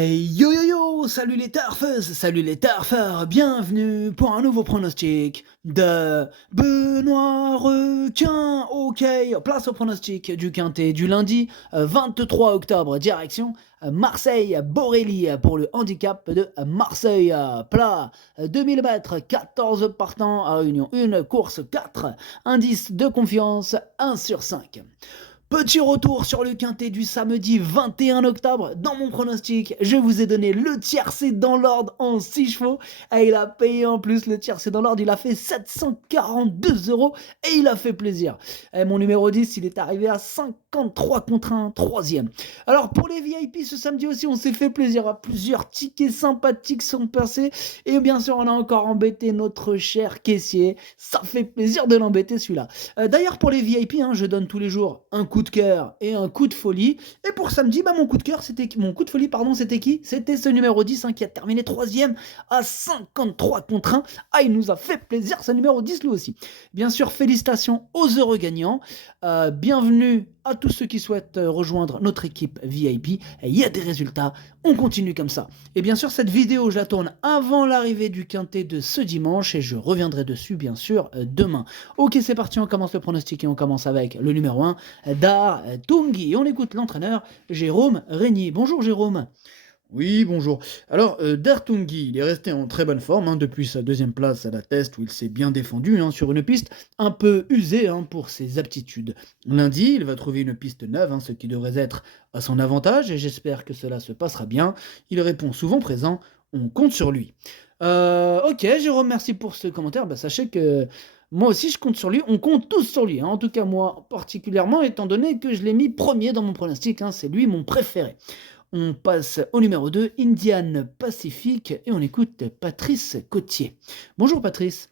Hey yo yo yo, salut les turfeuses, salut les turfeurs, bienvenue pour un nouveau pronostic de Benoît Requin. Ok, place au pronostic du quintet du lundi 23 octobre, direction Marseille-Borély pour le handicap de Marseille. Plat 2000 mètres, 14 partants à Réunion 1, course 4, indice de confiance 1 sur 5. Petit retour sur le quintet du samedi 21 octobre. Dans mon pronostic, je vous ai donné le tiercé dans l'ordre en 6 chevaux. Et il a payé en plus le tiercé dans l'ordre. Il a fait 742 € et il a fait plaisir. Et mon numéro 10, il est arrivé à 53 contre 1, troisième. Alors pour les VIP, ce samedi aussi, on s'est fait plaisir. Plusieurs tickets sympathiques sont passés. Et bien sûr, on a encore embêté notre cher caissier. Ça fait plaisir de l'embêter celui-là. D'ailleurs, pour les VIP, je donne tous les jours un coup de cœur et un coup de folie. Et pour samedi, mon coup de folie, c'était qui? C'était ce numéro 10 qui a terminé troisième à 53 contre 1. Ah, il nous a fait plaisir, ce numéro 10 lui aussi. Bien sûr, félicitations aux heureux gagnants. Bienvenue à tous ceux qui souhaitent rejoindre notre équipe VIP. Il y a des résultats, on continue comme ça. Et bien sûr, cette vidéo, je la tourne avant l'arrivée du quintet de ce dimanche et je reviendrai dessus, bien sûr, demain. Ok, c'est parti, on commence le pronostic et on commence avec le numéro 1, Dartungi. Et on écoute l'entraîneur Jérôme Régnier. Bonjour Jérôme. Oui, bonjour. Alors, Dartungi, il est resté en très bonne forme depuis sa deuxième place à la Test où il s'est bien défendu sur une piste un peu usée pour ses aptitudes. Lundi, il va trouver une piste neuve, ce qui devrait être à son avantage et j'espère que cela se passera bien. Il répond souvent présent, on compte sur lui. Ok, Jérôme, merci pour ce commentaire. Sachez que moi aussi, je compte sur lui. On compte tous sur lui. En tout cas, moi particulièrement, étant donné que je l'ai mis premier dans mon pronostic. C'est lui mon préféré. On passe au numéro 2, Indian Pacific, et on écoute Patrice Cotier. Bonjour Patrice.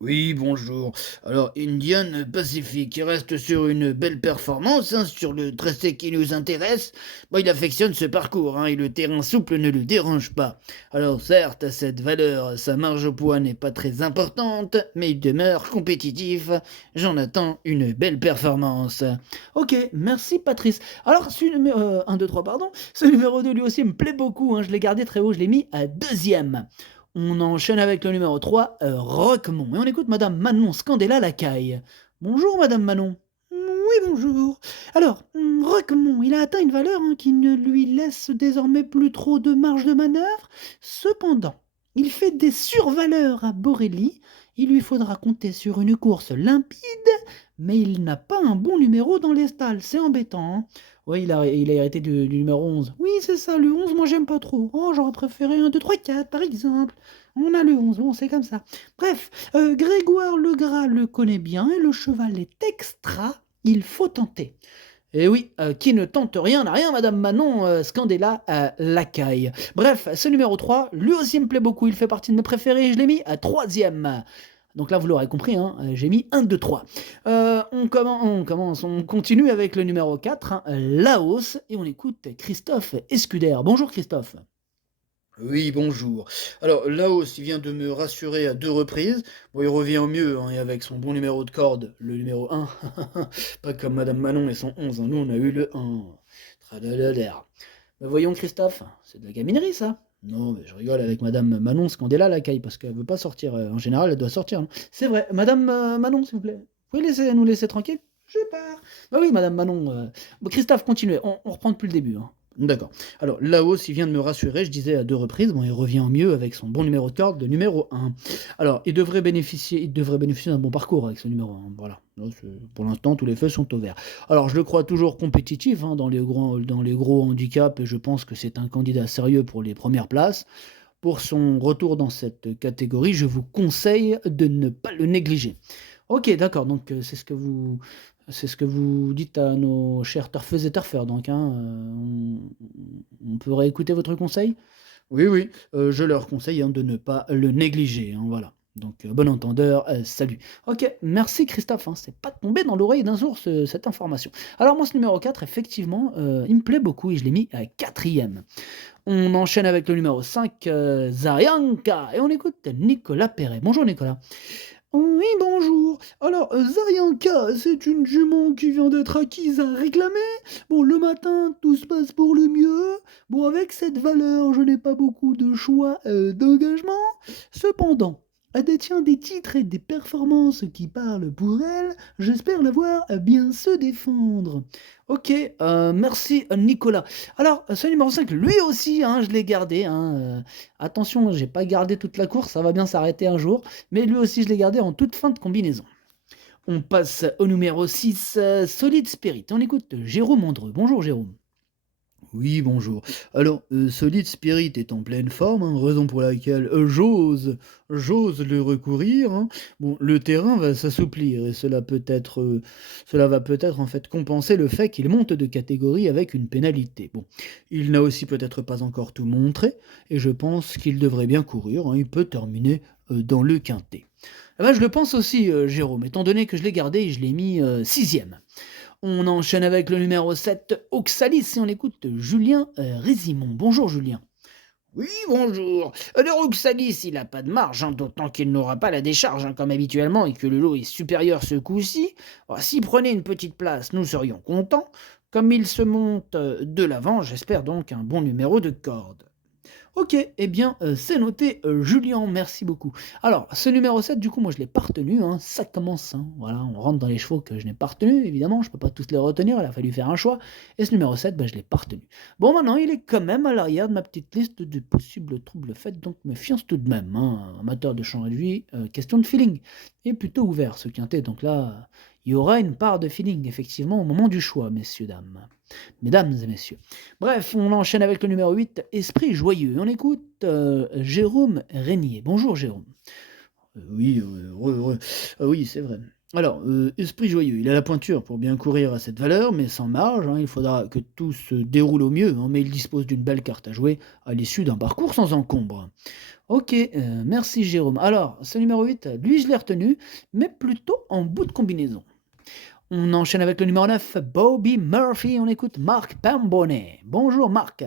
Oui, bonjour. Alors, Indian Pacific, il reste sur une belle performance, sur le tracé qui nous intéresse. Il affectionne ce parcours, et le terrain souple ne le dérange pas. Alors, certes, à cette valeur, sa marge au poids n'est pas très importante, mais il demeure compétitif. J'en attends une belle performance. Ok, merci Patrice. Alors, 1, 2, 3, pardon. Ce numéro 2, lui aussi, me plaît beaucoup. Je l'ai gardé très haut, je l'ai mis à deuxième. On enchaîne avec le numéro 3, Roquemont. Et on écoute Madame Manon Scandella Lacaille. Bonjour Madame Manon. Oui, bonjour. Alors, Roquemont, il a atteint une valeur qui ne lui laisse désormais plus trop de marge de manœuvre. Cependant, il fait des survaleurs à Borély. Il lui faudra compter sur une course limpide, mais il n'a pas un bon numéro dans les stalles. C'est embêtant. Oui, il a hérité du numéro 11. Oui, c'est ça, le 11, moi j'aime pas trop. Oh, j'aurais préféré un 2, 3, 4, par exemple. On a le 11, bon, c'est comme ça. Bref, Grégoire Legras le connaît bien et le cheval est extra, il faut tenter. Et oui, qui ne tente rien n'a rien, Madame Manon Scandella Lacaille. Bref, ce numéro 3, lui aussi me plaît beaucoup, il fait partie de mes préférés, je l'ai mis à troisième. Donc là, vous l'aurez compris, j'ai mis 1, 2, 3. On continue avec le numéro 4, Laos, et on écoute Christophe Escuder. Bonjour Christophe. Oui, bonjour. Alors, Laos, il vient de me rassurer à 2 reprises. Il revient au mieux, et avec son bon numéro de corde, le numéro 1. Pas comme Madame Manon et son 11, nous on a eu le 1. Tralala. Voyons Christophe, c'est de la gaminerie ça. Non, mais je rigole avec Madame Manon Scandella Lacaille, parce qu'elle veut pas sortir. En général, elle doit sortir. C'est vrai. Madame Manon, s'il vous plaît. Vous pouvez nous laisser tranquille? Je pars. Bah oui, Madame Manon. Christophe, continuez. On reprend depuis le début. D'accord. Alors, Laos, il vient de me rassurer, je disais à 2 reprises, il revient au mieux avec son bon numéro de corde, de numéro 1. Alors, il devrait bénéficier d'un bon parcours avec ce numéro 1. Voilà. Là, pour l'instant, tous les feux sont au vert. Alors, je le crois toujours compétitif dans les gros handicaps, et je pense que c'est un candidat sérieux pour les premières places. Pour son retour dans cette catégorie, je vous conseille de ne pas le négliger. Ok, d'accord, donc c'est ce que vous dites à nos chers turfeuses et turfeurs, donc on peut réécouter votre conseil? Oui, oui, je leur conseille de ne pas le négliger, voilà. Donc, bon entendeur, salut. Ok, merci Christophe, c'est pas tombé dans l'oreille d'un sourd cette information. Alors moi ce numéro 4, effectivement, il me plaît beaucoup et je l'ai mis à quatrième. On enchaîne avec le numéro 5, Zarianka, et on écoute Nicolas Perret. Bonjour Nicolas. Oui, bonjour. Alors, Zarianka, c'est une jument qui vient d'être acquise à réclamer. Bon, le matin, tout se passe pour le mieux. Bon, avec cette valeur, je n'ai pas beaucoup de choix d'engagement. Cependant, elle détient des titres et des performances qui parlent pour elle. J'espère la voir bien se défendre. Ok, merci Nicolas. Alors, ce numéro 5, lui aussi, hein, je l'ai gardé. Hein, attention, j'ai pas gardé toute la course, ça va bien s'arrêter un jour. Mais lui aussi, je l'ai gardé en toute fin de combinaison. On passe au numéro 6, Solid Spirit. On écoute Jérôme Andreux. Bonjour Jérôme. Oui, bonjour. Alors, Solid Spirit est en pleine forme, hein, raison pour laquelle j'ose le recourir. Hein. Bon, le terrain va s'assouplir et cela va peut-être en fait compenser le fait qu'il monte de catégorie avec une pénalité. Bon, il n'a aussi peut-être pas encore tout montré et je pense qu'il devrait bien courir. Hein, il peut terminer dans le quintet. Ah bah, je le pense aussi, Jérôme, étant donné que je l'ai gardé et je l'ai mis sixième. On enchaîne avec le numéro 7, Oxalis, et on écoute Julien Résimon. Bonjour Julien. Oui, bonjour. Le Oxalis, il n'a pas de marge, hein, d'autant qu'il n'aura pas la décharge, hein, comme habituellement, et que le lot est supérieur ce coup-ci. S'il prenait une petite place, nous serions contents. Comme il se monte de l'avant, j'espère donc un bon numéro de corde. Ok, eh bien c'est noté, Julien, merci beaucoup. Alors, ce numéro 7, du coup, moi je l'ai pas retenu, hein, ça commence, hein, voilà, on rentre dans les chevaux que je n'ai pas retenus, évidemment, je peux pas tous les retenir, il a fallu faire un choix, et ce numéro 7, bah, je l'ai pas retenu. Bon, maintenant, il est quand même à l'arrière de ma petite liste de possibles troubles faits, donc méfiance tout de même, hein, amateur de champ réduit, question de feeling, et plutôt ouvert ce quintet, donc là, il y aura une part de feeling, effectivement, au moment du choix, messieurs, dames. Mesdames et messieurs. Bref, on enchaîne avec le numéro 8, Esprit joyeux. On écoute Jérôme Régnier. Bonjour Jérôme. Oui, oui, c'est vrai. Alors, Esprit joyeux, il a la pointure pour bien courir à cette valeur, mais sans marge, hein, il faudra que tout se déroule au mieux, hein, mais il dispose d'une belle carte à jouer à l'issue d'un parcours sans encombre. Ok, merci Jérôme. Alors, ce numéro 8, lui je l'ai retenu, mais plutôt en bout de combinaison. On enchaîne avec le numéro 9, Bobby Murphy. On écoute Marc Pambonnet. Bonjour Marc.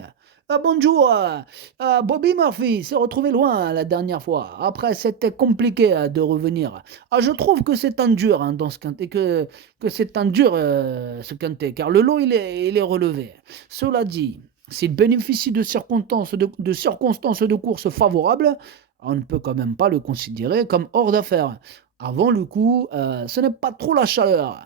Bonjour, Bobby Murphy s'est retrouvé loin la dernière fois. Après, c'était compliqué de revenir. Je trouve que c'est un dur hein, dans ce quintet, que c'est un dur ce quintet, car le lot il est relevé. Cela dit, s'il bénéficie de circonstances de course favorables, on ne peut quand même pas le considérer comme hors d'affaire. Avant le coup, ce n'est pas trop la chaleur.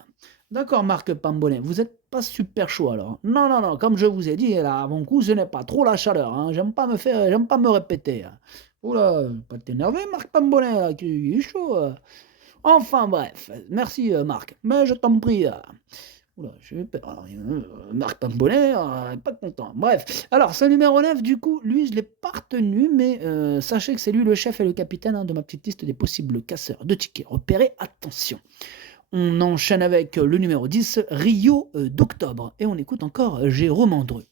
D'accord, Marc Pambonnet, vous n'êtes pas super chaud alors. Non, non, non, comme je vous ai dit là avant coup, ce n'est pas trop la chaleur. Hein. J'aime pas me répéter. Hein. Oula, pas t'énerver, Marc Pambonnet, là, qui est chaud. Enfin bref, merci Marc, mais je t'en prie. Oula, j'ai eu peur. Alors, Marc Pambonnet, pas content. Bref, alors ce numéro 9, du coup, lui, je l'ai pas retenu, mais sachez que c'est lui le chef et le capitaine hein, de ma petite liste des possibles casseurs de tickets repérés. Attention. On enchaîne avec le numéro 10, Rio d'octobre. Et on écoute encore Jérôme Andreux.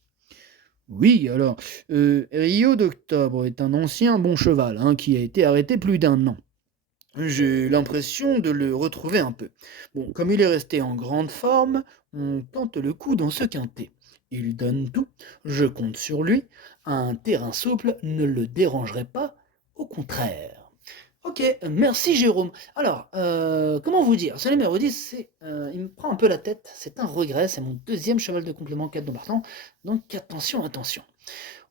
Oui, alors, Rio d'octobre est un ancien bon cheval hein, qui a été arrêté plus d'un an. J'ai l'impression de le retrouver un peu. Bon, comme il est resté en grande forme, on tente le coup dans ce quintet. Il donne tout, je compte sur lui. Un terrain souple ne le dérangerait pas, au contraire. Ok, merci Jérôme. Alors, comment vous dire? Ce numéro 10, il me prend un peu la tête. C'est un regret, c'est mon deuxième cheval de complément 4 de partant. Donc attention, attention.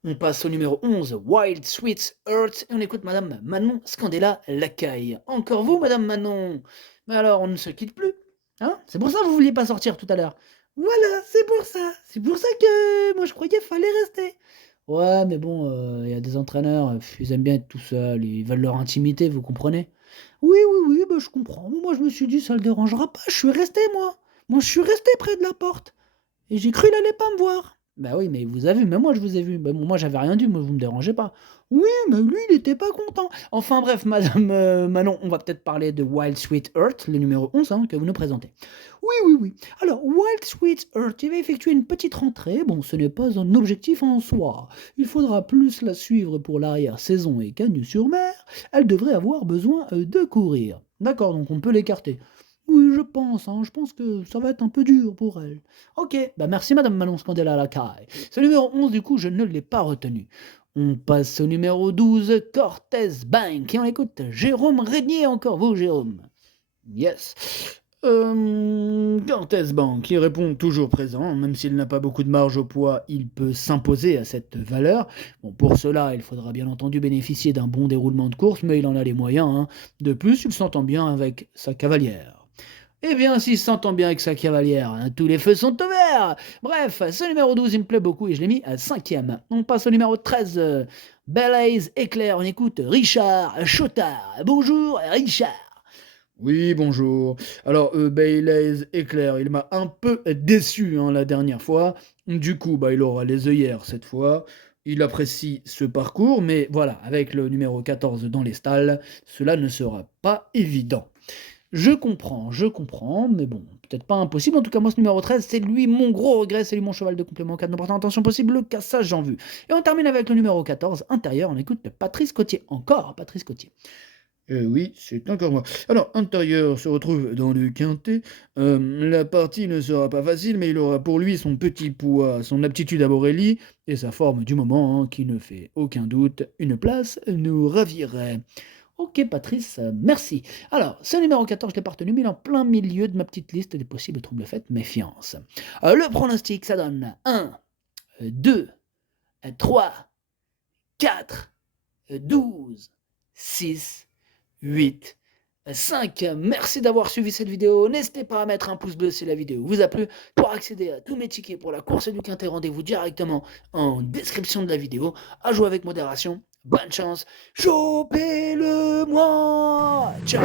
On passe au numéro 11, Wild Sweet Earth, et on écoute Madame Manon Scandella Lacaille. Encore vous, Madame Manon? Mais alors, on ne se quitte plus. Hein? C'est pour ça que vous vouliez pas sortir tout à l'heure. Voilà, c'est pour ça. C'est pour ça que moi je croyais qu'il fallait rester. Ouais, mais bon, il y a des entraîneurs, ils aiment bien être tout seuls, ils veulent leur intimité, vous comprenez? Oui, oui, oui, bah, je comprends. Mais moi, je me suis dit, ça le dérangera pas, je suis resté, moi. Moi, je suis resté près de la porte. Et j'ai cru il allait pas me voir. Bah oui, mais vous avez vu, même moi je vous ai vu. Bah bon, moi j'avais rien dit, moi vous me dérangez pas. Oui, mais lui il était pas content. Enfin bref, madame Manon, on va peut-être parler de Wild Sweet Earth, le numéro 11 hein, que vous nous présentez. Oui, oui, oui. Alors, Wild Sweet Earth, il va effectuer une petite rentrée. Bon, ce n'est pas un objectif en soi. Il faudra plus la suivre pour l'arrière-saison et Cagnes-sur-Mer. Elle devrait avoir besoin de courir. D'accord, donc on peut l'écarter. Oui, je pense que ça va être un peu dur pour elle. Ok, bah merci Madame Manon Scandella Lacaille. Ce numéro 11, du coup, je ne l'ai pas retenu. On passe au numéro 12, Cortez Bank, et on écoute Jérôme Régnier, encore vous, Jérôme. Yes. Cortez Bank, il répond toujours présent, même s'il n'a pas beaucoup de marge au poids, il peut s'imposer à cette valeur. Bon, pour cela, il faudra bien entendu bénéficier d'un bon déroulement de course, mais il en a les moyens, hein. De plus, il s'entend bien avec sa cavalière. Eh bien, s'il s'entend bien avec sa cavalière, hein, tous les feux sont ouverts. Bref, ce numéro 12, il me plaît beaucoup et je l'ai mis à 5e. On passe au numéro 13, Belaise Éclair, on écoute Richard Chotard. Bonjour, Richard. Oui, bonjour. Alors, Belaise Éclair, il m'a un peu déçu hein, la dernière fois. Du coup, il aura les œillères cette fois. Il apprécie ce parcours, mais voilà, avec le numéro 14 dans les stalles, cela ne sera pas évident. Je comprends, mais bon, peut-être pas impossible. En tout cas, moi, ce numéro 13, c'est lui mon gros regret, c'est lui mon cheval de complément 4, ne portant attention possible, le cassage en vue. Et on termine avec le numéro 14, intérieur, on écoute Patrice Cotier. Encore Patrice Cotier. Oui, c'est encore moi. Alors, intérieur se retrouve dans le quintet. La partie ne sera pas facile, mais il aura pour lui son petit poids, son aptitude à Borelli et sa forme du moment, hein, qui ne fait aucun doute. Une place nous ravirait. Ok Patrice, merci. Alors, ce numéro 14, je l'ai pas retenu, mais il est en plein milieu de ma petite liste des possibles troubles faits, méfiance. Le pronostic, ça donne 1, 2, 3, 4, 12, 6, 8, 5. Merci d'avoir suivi cette vidéo. N'hésitez pas à mettre un pouce bleu si la vidéo vous a plu. Pour accéder à tous mes tickets pour la course du quintet, rendez-vous directement en description de la vidéo. À jouer avec modération. Bonne chance. Chopez-le-moi. Ciao.